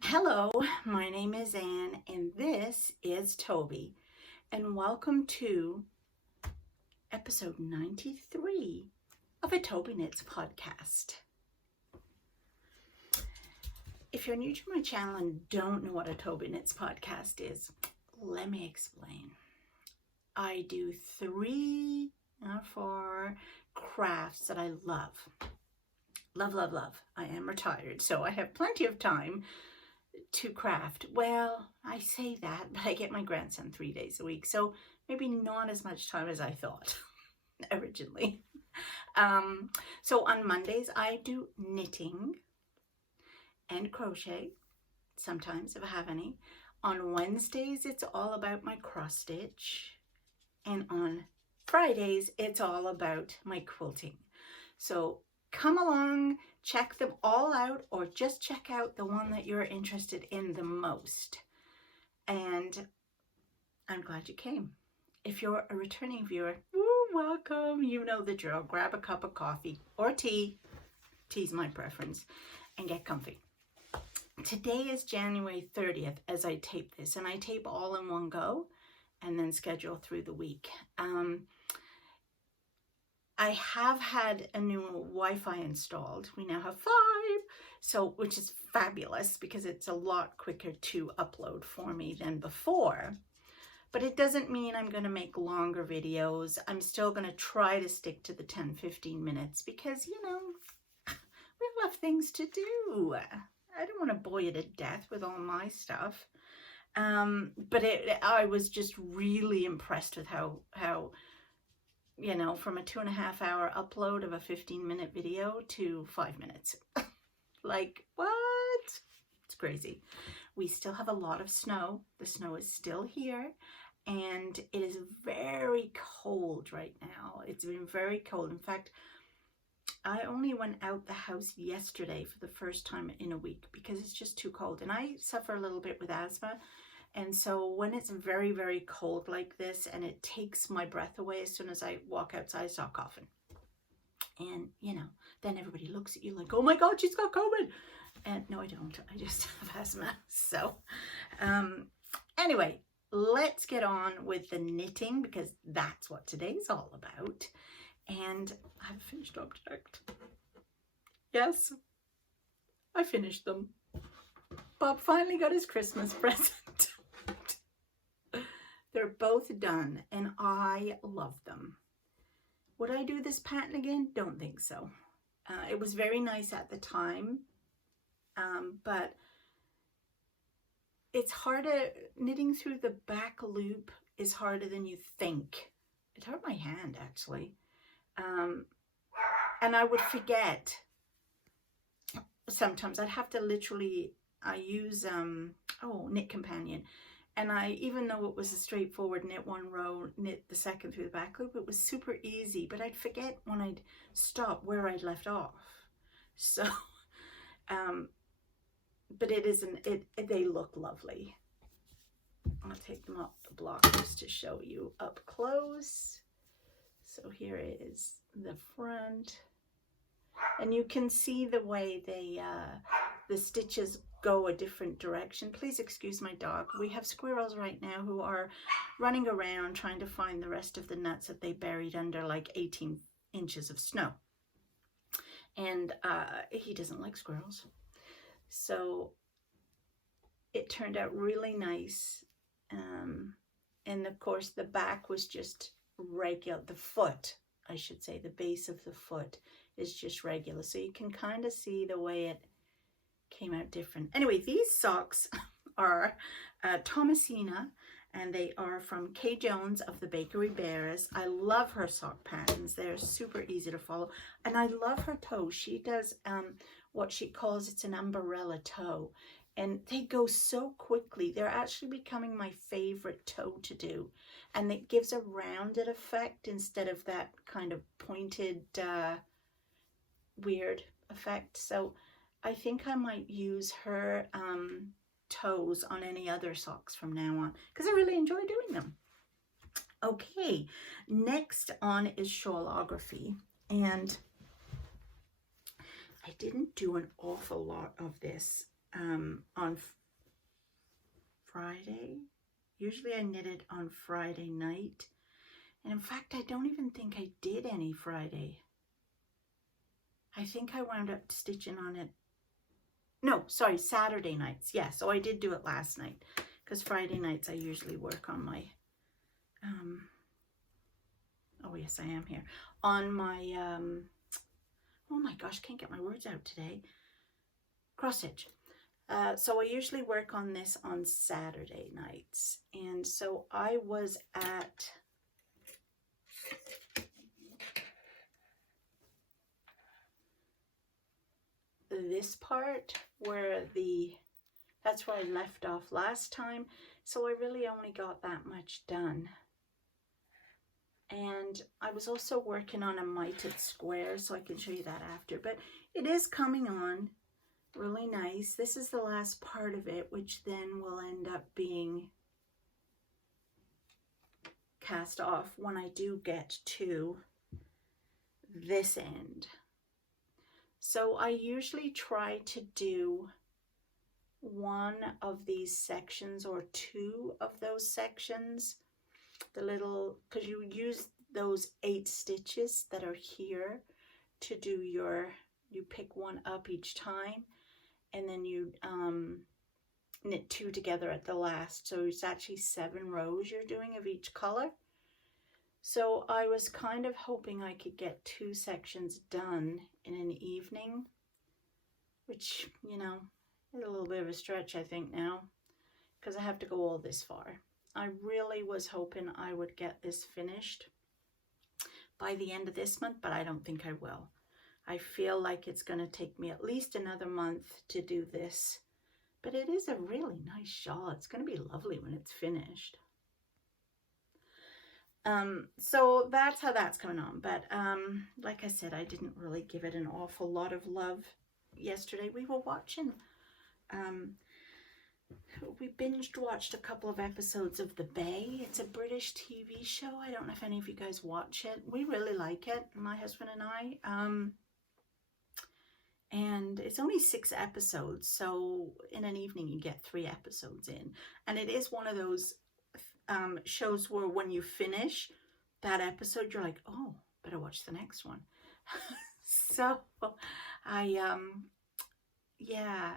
Hello, my name is Anne and this is Toby, and welcome to episode 93 of a Tobyknits podcast. If you're new to my channel and don't know what a Tobyknits podcast is, let me explain. I do 3 or 4 crafts that I love. Love. I am retired, so I have plenty of time to craft. Well, I say that, but I get my grandson 3 days a week, so maybe not as much time as I thought originally. So on Mondays I do knitting and crochet, sometimes if I have any. On Wednesdays it's all about my cross stitch, and on Fridays it's all about my quilting. So come along, check them all out, or just check out the one that you're interested in the most. And I'm glad you came. If you're a returning viewer, welcome. You know the drill. Grab a cup of coffee or tea. Tea's my preference. And get comfy. Today is January 30th as I tape this, and I tape all in one go and then schedule through the week. I have had a new Wi-Fi installed. We now have 5, so which is fabulous because it's a lot quicker to upload for me than before. But it doesn't mean I'm going to make longer videos. I'm still going to try to stick to the 10-15 minutes because, you know, we have things to do. I don't want to bore you to death with all my stuff. But I was just really impressed with how you know, from a 2.5 hour upload of a 15-minute video to 5 minutes. Like, what? It's crazy. We still have a lot of snow. The snow is still here, and it is very cold right now. It's been very cold. In fact, I only went out the house yesterday for the first time in a week because it's just too cold. And I suffer a little bit with asthma. And so when it's very, very cold like this and it takes my breath away as soon as I walk outside, I start coughing. And, you know, then everybody looks at you like, oh my God, she's got COVID. And no, I don't. I just have asthma. So anyway, let's get on with the knitting because that's what today's all about. And I have a finished object. Yes, I finished them. Bob finally got his Christmas present. They're both done and I love them. Would I do this pattern again? Don't think so. It was very nice at the time, but it's harder. Knitting through the back loop is harder than you think. It hurt my hand actually. And I would forget. Sometimes I'd have to literally, I use Knit Companion. And even though it was a straightforward knit one row, knit the second through the back loop, it was super easy, but I'd forget when I'd stop where I'd left off. So, but they look lovely. I'll take them off the block just to show you up close. So here is the front. And you can see the way the stitches go a different direction. Please excuse my dog. We have squirrels right now who are running around trying to find the rest of the nuts that they buried under like 18 inches of snow. And he doesn't like squirrels. So it turned out really nice. And of course the back was just regular. The foot, I should say, the base of the foot is just regular. So you can kind of see the way it came out different. Anyway, these socks are Thomasina, and they are from Kay Jones of the Bakery Bears. I love her sock patterns. They're super easy to follow, and I love her toe. She does what she calls, it's an umbrella toe, and they go so quickly. They're actually becoming my favorite toe to do, and it gives a rounded effect instead of that kind of pointed weird effect. So I think I might use her toes on any other socks from now on because I really enjoy doing them. Okay, next on is Shawlography, and I didn't do an awful lot of this on Friday. Usually I knit it on Friday night. And in fact, I don't even think I did any Friday. I think I wound up stitching on it. No, sorry, Saturday nights. Yeah, so I did do it last night because Friday nights I usually work on my, oh yes, I am here. On my, oh my gosh, can't get my words out today. Cross stitch. So I usually work on this on Saturday nights. And so I was at this part where that's where I left off last time. So I really only got that much done. And I was also working on a mitered square, so I can show you that after. But it is coming on really nice. This is the last part of it, which then will end up being cast off when I do get to this end. So I usually try to do one of these sections or two of those sections, the little, because you use those 8 stitches that are here to do your, you pick one up each time, and then you knit 2 together at the last. So it's actually 7 rows you're doing of each color. So I was kind of hoping I could get 2 sections done in an evening, which, you know, is a little bit of a stretch, I think, now, because I have to go all this far. I really was hoping I would get this finished by the end of this month, but I don't think I will. I feel like it's going to take me at least another month to do this, but it is a really nice shawl. It's going to be lovely when it's finished. So that's how that's coming on. But like I said, I didn't really give it an awful lot of love yesterday. We were watching, we watched a couple of episodes of The Bay. It's a British TV show. I don't know if any of you guys watch it. We really like it, my husband and I. And it's only 6 episodes. So in an evening, you get 3 episodes in. And it is one of those shows where when you finish that episode, you're like, oh, better watch the next one. So yeah,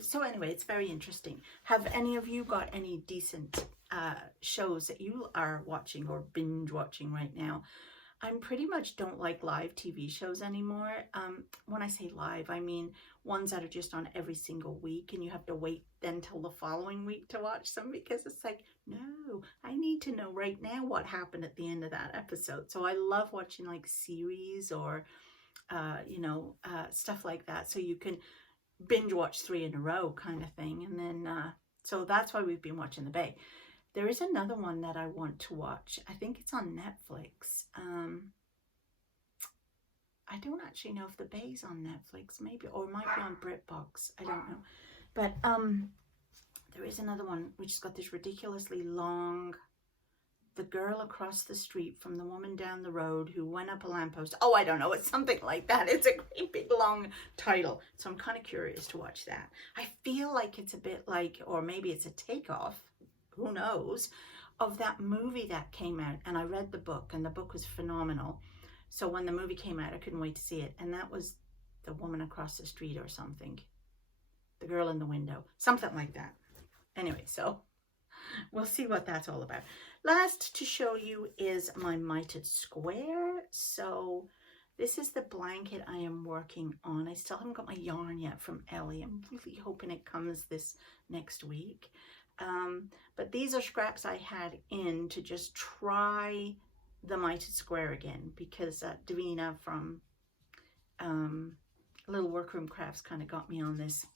so anyway, it's very interesting. Have any of you got any decent shows that you are watching or binge watching right now? I pretty much don't like live TV shows anymore. When I say live, I mean ones that are just on every single week and you have to wait then till the following week to watch them, because it's like, no, I need to know right now what happened at the end of that episode. So I love watching like series or, you know, stuff like that. So you can binge watch 3 in a row kind of thing. And then, so that's why we've been watching The Bay. There is another one that I want to watch. I think it's on Netflix. I don't actually know if The Bay's on Netflix, maybe, or it might be on BritBox. I don't know. But there is another one which has got this ridiculously long, the girl across the street from the woman down the road who went up a lamppost. Oh, I don't know. It's something like that. It's a great big long title. So I'm kind of curious to watch that. I feel like it's a bit like, or maybe it's a takeoff, who knows, of that movie that came out. And I read the book, and the book was phenomenal. So when the movie came out, I couldn't wait to see it. And that was The Woman Across the Street or something. The Girl in the Window. Something like that. Anyway, so we'll see what that's all about. Last to show you is my mitered square. So this is the blanket I am working on. I still haven't got my yarn yet from Ellie. I'm really hoping it comes this next week. But these are scraps I had in to just try the mitered square again, because Davina from Little Workroom Crafts kind of got me on this,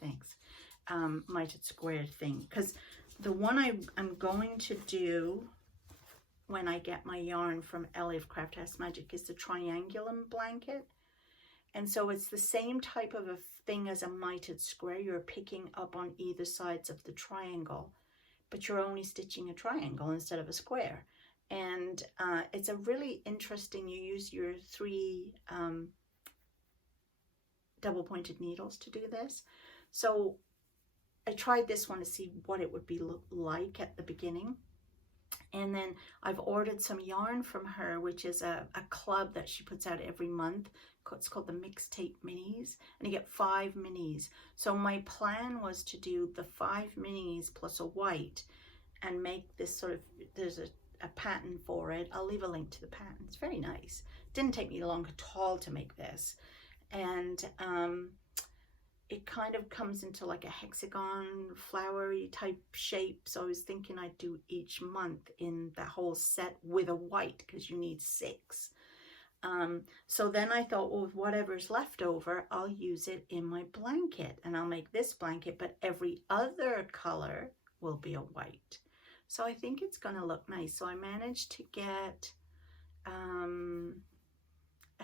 thanks, mitered square thing, because the one I'm going to do when I get my yarn from Ellie of Craft House Magic is the triangulum blanket. And so it's the same type of a thing as a mitered square. You're picking up on either sides of the triangle, but you're only stitching a triangle instead of a square. And it's a really interesting, you use your 3 double pointed needles to do this. So I tried this one to see what it would be like at the beginning. And then I've ordered some yarn from her, which is a club that she puts out every month. It's called the Mixtape Minis, and you get 5 minis. So my plan was to do the 5 minis plus a white and make this sort of, there's a pattern for it. I'll leave a link to the pattern. It's very nice. Didn't take me long at all to make this. And it kind of comes into like a hexagon flowery type shape. So I was thinking I'd do each month in the whole set with a white, because you need 6. So then I thought, well, whatever's left over, I'll use it in my blanket, and I'll make this blanket, but every other color will be a white. So I think it's going to look nice. So I managed to get, I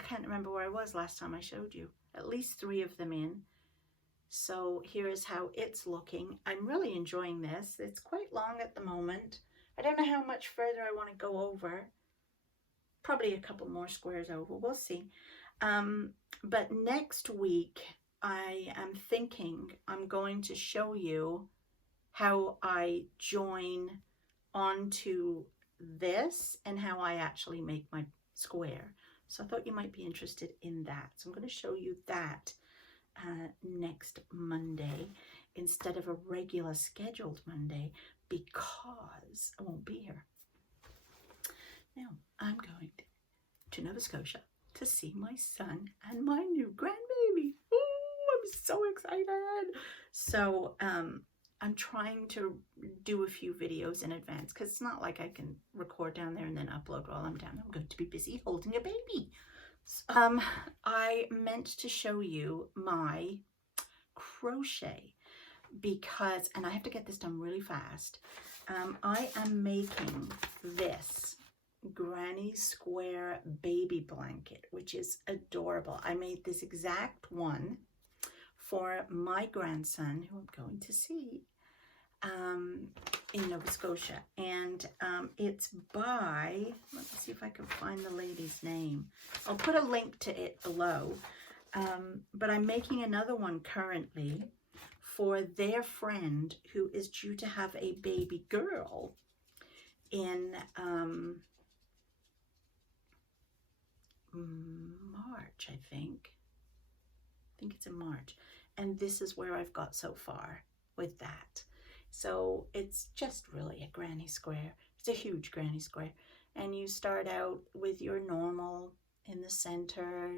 can't remember where I was last time I showed you, at least 3 of them in. So here is how it's looking. I'm really enjoying this. It's quite long at the moment. I don't know how much further I want to go over. Probably a couple more squares over, we'll see. But next week, I am thinking I'm going to show you how I join onto this and how I actually make my square. So I thought you might be interested in that. So I'm going to show you that next Monday instead of a regular scheduled Monday, because I won't be here. Now I'm going to Nova Scotia to see my son and my new grandbaby. Oh, I'm so excited. So I'm trying to do a few videos in advance, because it's not like I can record down there and then upload while I'm down. I'm going to be busy holding a baby. I meant to show you my crochet because, and I have to get this done really fast, I am making this granny square baby blanket, which is adorable. I made this exact one for my grandson, who I'm going to see in Nova Scotia, and it's by, let me see if I can find the lady's name. I'll put a link to it below, but I'm making another one currently for their friend who is due to have a baby girl in March, I think it's in March, and this is where I've got so far with that. So it's just really a granny square. It's a huge granny square, and you start out with your normal in the center,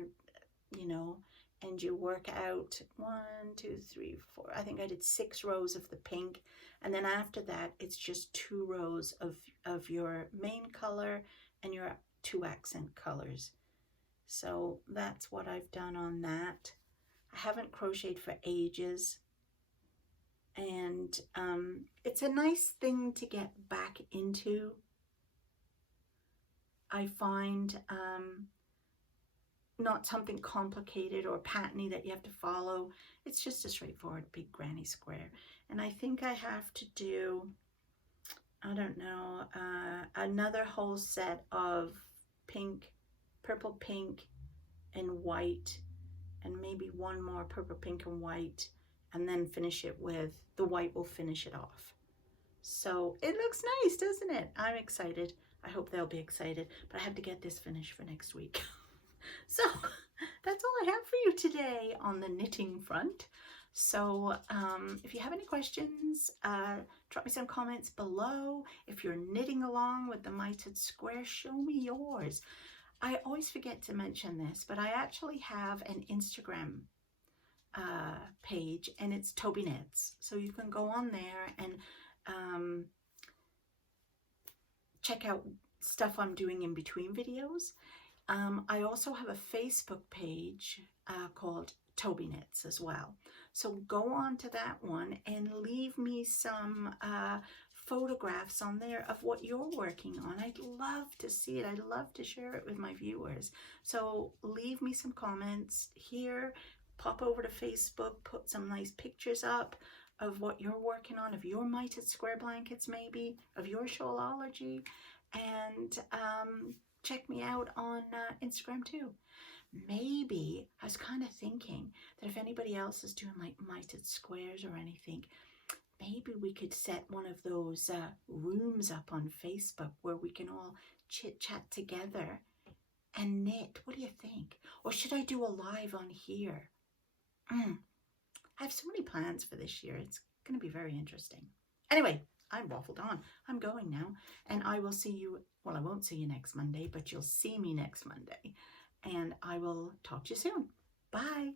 you know, and you work out 1, 2, 3, 4. I think I did 6 rows of the pink, and then after that it's just 2 rows of your main color and your 2 accent colors. So that's what I've done on that. I haven't crocheted for ages, and it's a nice thing to get back into. I find not something complicated or patterny that you have to follow. It's just a straightforward big granny square. And I think I have to do, I don't know, another whole set of pink, purple, pink, and white, and maybe one more purple, pink, and white, and then finish it with the white will finish it off. So it looks nice, doesn't it? I'm excited. I hope they'll be excited, but I have to get this finished for next week. So that's all I have for you today on the knitting front. So if you have any questions, drop me some comments below. If you're knitting along with the mitered square, show me yours. I always forget to mention this, but I actually have an Instagram page, and it's Tobyknits. So you can go on there and check out stuff I'm doing in between videos. I also have a Facebook page called Tobyknits as well. So go on to that one and leave me some photographs on there of what you're working on. I'd love to see it. I'd love to share it with my viewers. So leave me some comments here, pop over to Facebook, put some nice pictures up of what you're working on, of your mitered square blankets maybe, of your Shawlology, and check me out on Instagram too. maybe I was kind of thinking that if anybody else is doing like mitered squares or anything, maybe we could set one of those rooms up on Facebook where we can all chit chat together and knit. What do you think? Or should I do a live on here? I have so many plans for this year. It's going to be very interesting. Anyway, I waffled on. I'm going now, and I will see you. Well, I won't see you next Monday, but you'll see me next Monday, and I will talk to you soon. Bye.